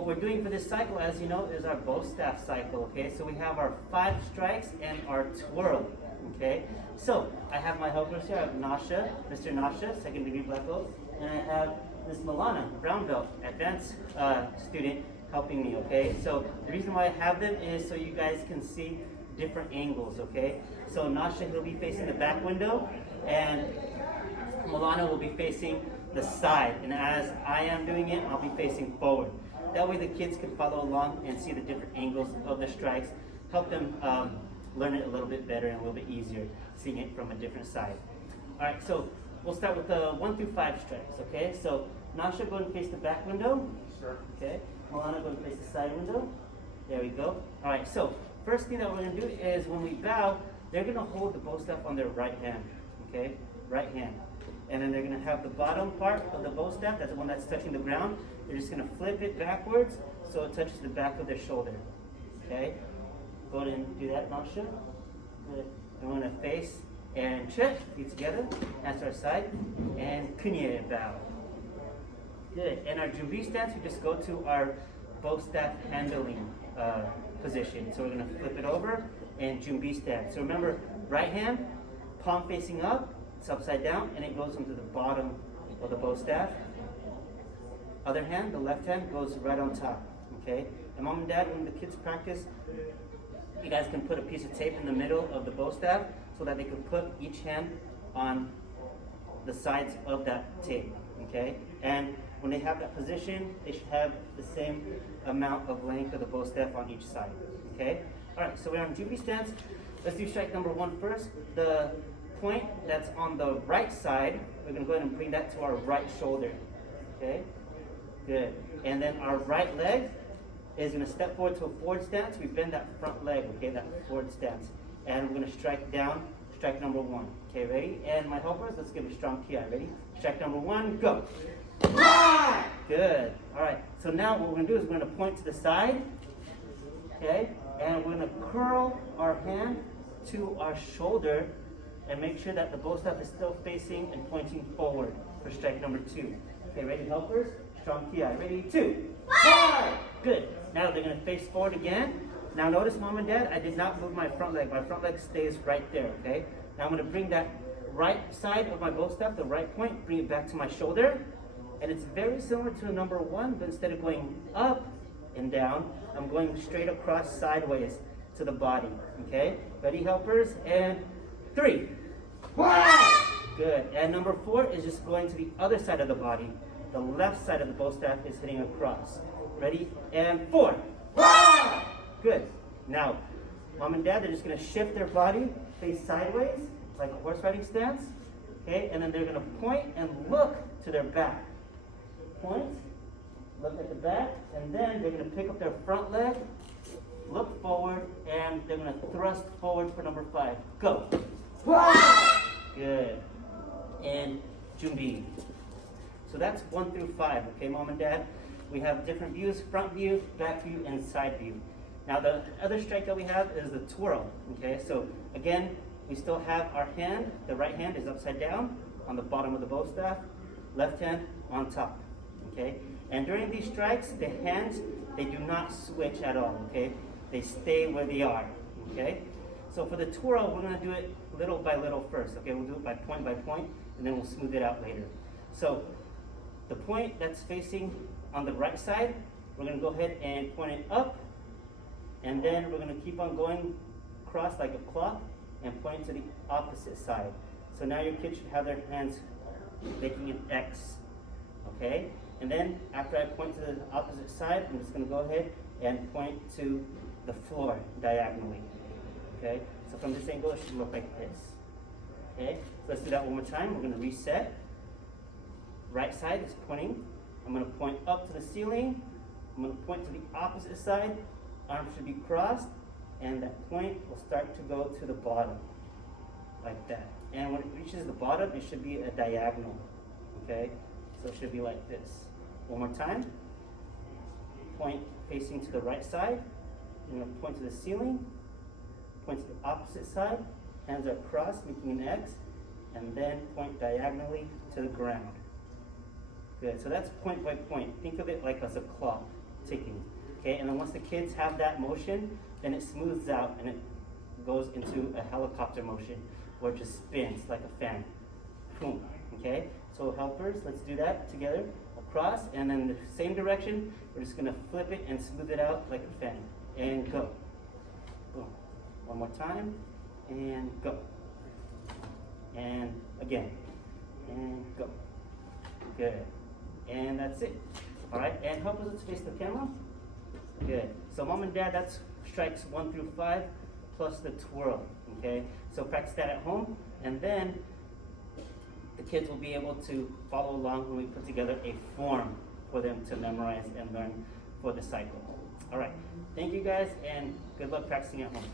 What we're doing for this cycle, as you know, is our bow staff cycle, okay? So we have our 5 strikes and our twirl, okay? So I have my helpers here. I have Nasha, Mr. Nasha, second degree black belt, and I have Miss Milana, brown belt, advanced student, helping me, okay? So the reason why I have them is so you guys can see different angles, okay? So Nasha, he'll be facing the back window, and Milana will be facing the side, and as I am doing it, I'll be facing forward. That way the kids can follow along and see the different angles of the strikes, help them learn it a little bit better and a little bit easier, seeing it from a different side. All right, so we'll start with the 1 through 5 strikes, okay? So Nasha, go and face the back window. Sure. Okay. Milana, go and face the side window. There we go. All right, so first thing that we're gonna do is when we bow, they're gonna hold the bow staff on their right hand, okay? Right hand. And then they're gonna have the bottom part of the bow staff, that's the one that's touching the ground. They're just gonna flip it backwards so it touches the back of their shoulder, okay? Go ahead and do that, Nasha. Good. And we're gonna face and check, feet together, hands to our side, and kunye bow. Good. And our jumbi stance, we just go to our bow staff handling position. So we're gonna flip it over and jumbi stance. So remember, right hand, palm facing up, it's upside down, and it goes into the bottom of the bow staff. Other hand, the left hand, goes right on top, okay? And mom and dad, when the kids practice, you guys can put a piece of tape in the middle of the bow staff so that they can put each hand on the sides of that tape, okay? And when they have that position, they should have the same amount of length of the bow staff on each side, okay? All right, so we're on jumbi stance. Let's do strike number 1 first. The point that's on the right side, we're gonna go ahead and bring that to our right shoulder, okay? Good. And then our right leg is gonna step forward to a forward stance. We bend that front leg, okay, that forward stance. And we're gonna strike down, strike number 1. Okay, ready? And my helpers, let's give a strong PI. Ready? Strike number 1, go. Good. All right, so now what we're gonna do is we're gonna point to the side, okay? And we're gonna curl our hand to our shoulder and make sure that the bow staff is still facing and pointing forward for strike number 2. Okay, ready, helpers? Strong PI. Ready, 2. Good. Now they're gonna face forward again. Now notice, mom and dad, I did not move my front leg. My front leg stays right there, okay? Now I'm gonna bring that right side of my bow staff, the right point, bring it back to my shoulder. And it's very similar to number 1, but instead of going up and down, I'm going straight across sideways to the body, okay? Ready, helpers? And 3. Good. And number 4 is just going to the other side of the body. The left side of the bow staff is hitting across. Ready? And 4. Good. Now, mom and dad, they're just going to shift their body, face sideways, like a horse riding stance. Okay? And then they're going to point and look to their back. Point, look at the back, and then they're going to pick up their front leg, look forward, and they're going to thrust forward for number 5. Go. Good. And jumbi. So that's 1 through 5, okay, mom and dad? We have different views, front view, back view, and side view. Now the other strike that we have is the twirl, okay? So again, we still have our hand, the right hand is upside down on the bottom of the bow staff, left hand on top, okay? And during these strikes, the hands, they do not switch at all, okay? They stay where they are, okay? So for the twirl, we're gonna do it little by little first, okay? We'll do it by point, and then we'll smooth it out later. So the point that's facing on the right side, we're gonna go ahead and point it up, and then we're gonna keep on going across like a clock and point to the opposite side. So now your kids should have their hands making an X, okay? And then after I point to the opposite side, I'm just gonna go ahead and point to the floor diagonally, okay? So from this angle, it should look like this, okay? So let's do that one more time. We're gonna reset. Right side is pointing. I'm gonna point up to the ceiling. I'm gonna point to the opposite side. Arms should be crossed, and that point will start to go to the bottom, like that. And when it reaches the bottom, it should be a diagonal, okay? So it should be like this. One more time. Point facing to the right side. I'm gonna point to the ceiling, point to the opposite side, hands are crossed, making an X, and then point diagonally to the ground. Good, so that's point by point. Think of it like as a clock, ticking. Okay, and then once the kids have that motion, then it smooths out and it goes into a helicopter motion where it just spins like a fan. Boom. Okay, so helpers, let's do that together. Across, and then the same direction, we're just gonna flip it and smooth it out like a fan. And go. Boom. One more time, and go. And again, and go. Good. And that's it. All right, and helpers, let's face the camera. Good. So mom and dad, that's strikes 1 through 5 plus the twirl. Okay, so practice that at home, and then the kids will be able to follow along when we put together a form for them to memorize and learn for the cycle. All right, thank you guys, and good luck practicing at home.